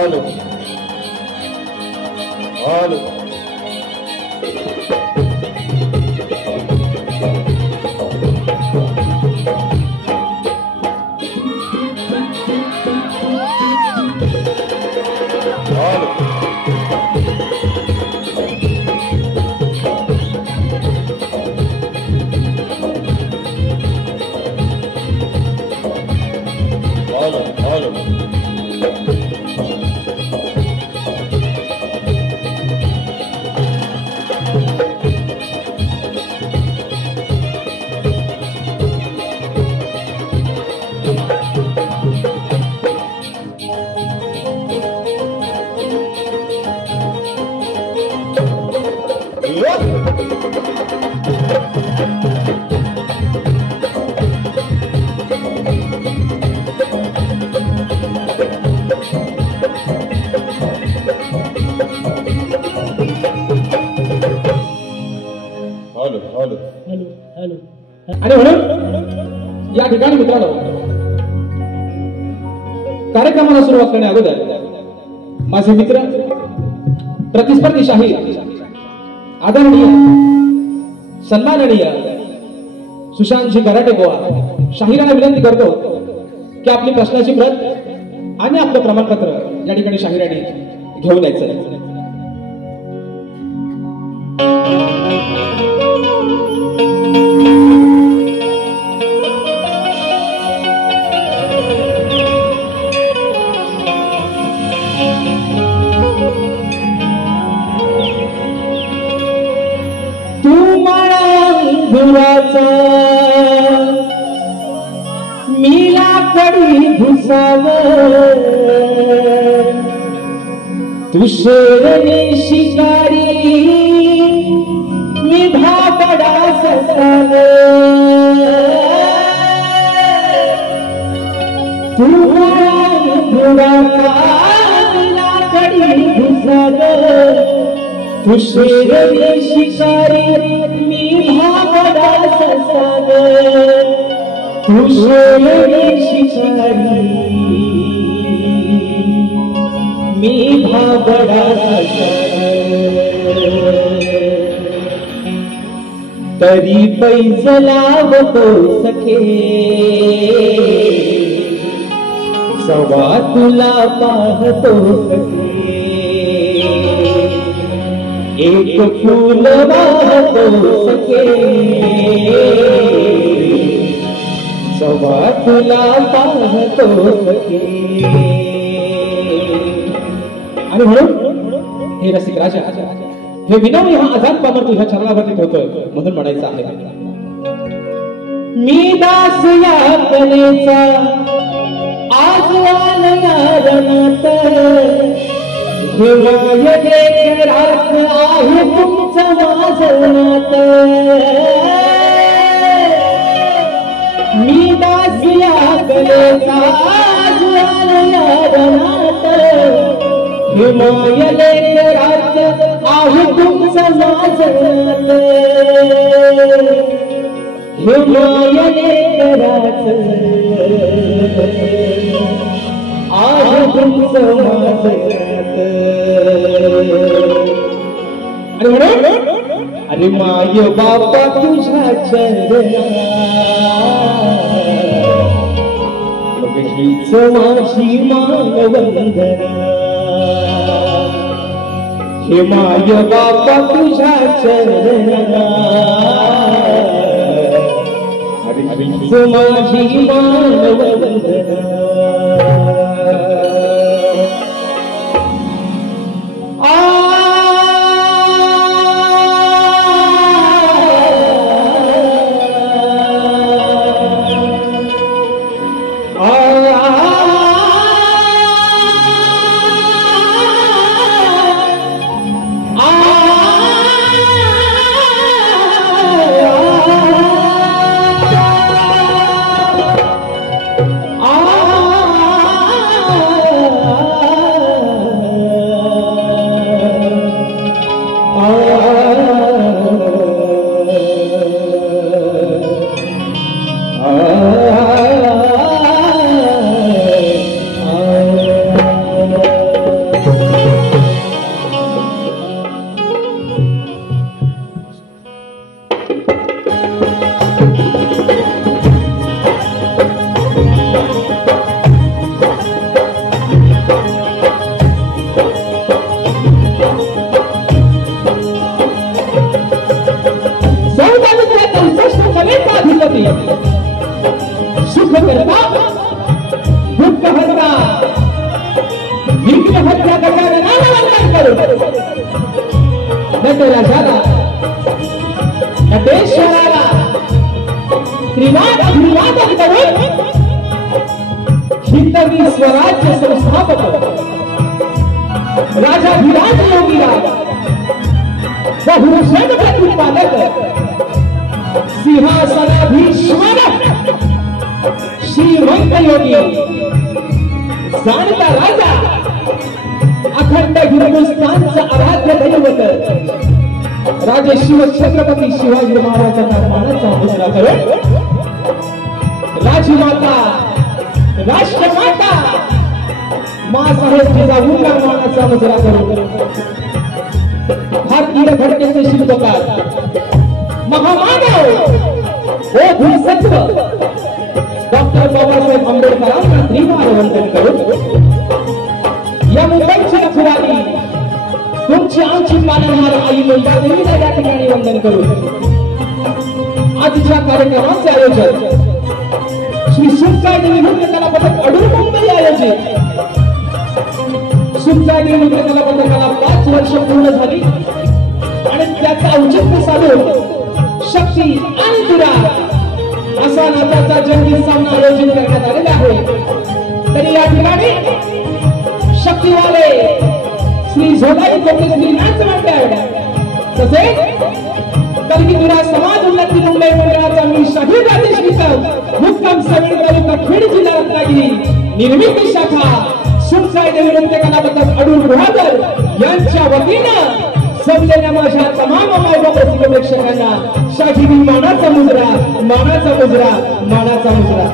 Hello hello आणि म्हणून या ठिकाणी मित्रांनो कार्यक्रमाला सुरुवात करण्या अगोदर माझे मित्र प्रतिस्पर्धी शाहीर आदरणीय सन्माननीय सुशांतजी गराटे गोवा शाहिरांना विनंती करतो की आपली प्रश्नाची प्रत आणि आपलं प्रमाणपत्र या ठिकाणी शाहिरांनी घेऊन यायचं. मीला कडी घुसावर तू शेरने शिकारी मी भाबडा ससाव तू मीला कडी घुसावर तू शेरने शिकारी मी भाबडा ससाव तू शेरने शिकारी मी भाबडा तरी पैज लावतो सखे सवा तुला पाहतो सखे एक फूल वाहतो सखे सवा तुला पाहतो सखे. आणि म्हणून हे रसिक राजा हे विनव हा आझाद पामर तुझ्या चरणावरती ठेवतोय म्हणून म्हणायचं आहे मी दास या कलेचा आज आलया रणात हिवाय देखरात आहे तुमचं वाजनात मी दास या कलेचा आज आलया रणात हिमाय लेकरात आहे तुमचं वाजनात हिमाय लेकरात आहे तुमचं वाजनात. आणि म्हणून अरे माय बापा तुझ्या चरणात हीच माझी मानवंदना हे माय बापा तुझ्या चरणात हीच माझी मानवंदना. आ सुख करता दुःख हरता विघ्न हत्या गजाननाला वंदन करू नटराजाला नटेश्वराला त्रिनाद अभिवादन करून हिंदवी स्वराज्य संस्थापक राजाधिराज योगीराज बहुभूषण प्रतिपादक सिंहासनाधीश्वर श्रीमंत योगी जाणता राजा अखंड हिंदुस्थानचा आराध्य दैवत राजे शिव छत्रपती शिवाजी महाराजांना मानाचा मुजरा करून राजमाता राष्ट्रमाता मासाहेब जिजाऊंना मानाचा मुजरा करून भारतीय घटनेचे शिल्पकार महामानव ओ भूसत्व डॉक्टर बाबासाहेब आंबेडकरांना त्रिवार वंदन करून या मुंबईच्या खुराली तुमची आमची पालनहार आई मुंबादेवीला या ठिकाणी वंदन करून आजच्या कार्यक्रमाचे आयोजन श्री सुखसाई नृत्य कला पथक अडूर मुंबई आयोजित सुखसाई नृत्य कला पथकाला 5 वर्ष पूर्ण झाली आणि त्याचा औचित्य साधून शक्ती आणि विराट असा नात्याचा जंगी सामना आयोजित करण्यात आलेला आहे। तरी या ठिकाणी शक्तीवाले श्री झोलाई कोटेश्वरी नाच मंडळ तसेच कलगीधरा समाज उन्नती मुंबई मंडळाचा मी शाहीर राजेश निकम मुक्काम सवेड तालुका खेड जिल्हा रत्नागिरी निर्मिती शाखा सुखसाई देवी नृत्य कला पथक अडूर गुहागर यांच्या वतीनं जमलेल्या माझ्या तमाम मायबाप प्रेक्षकांना शाहीरी मानाचा मुजरा मानाचा मुजरा मानाचा मुजरा।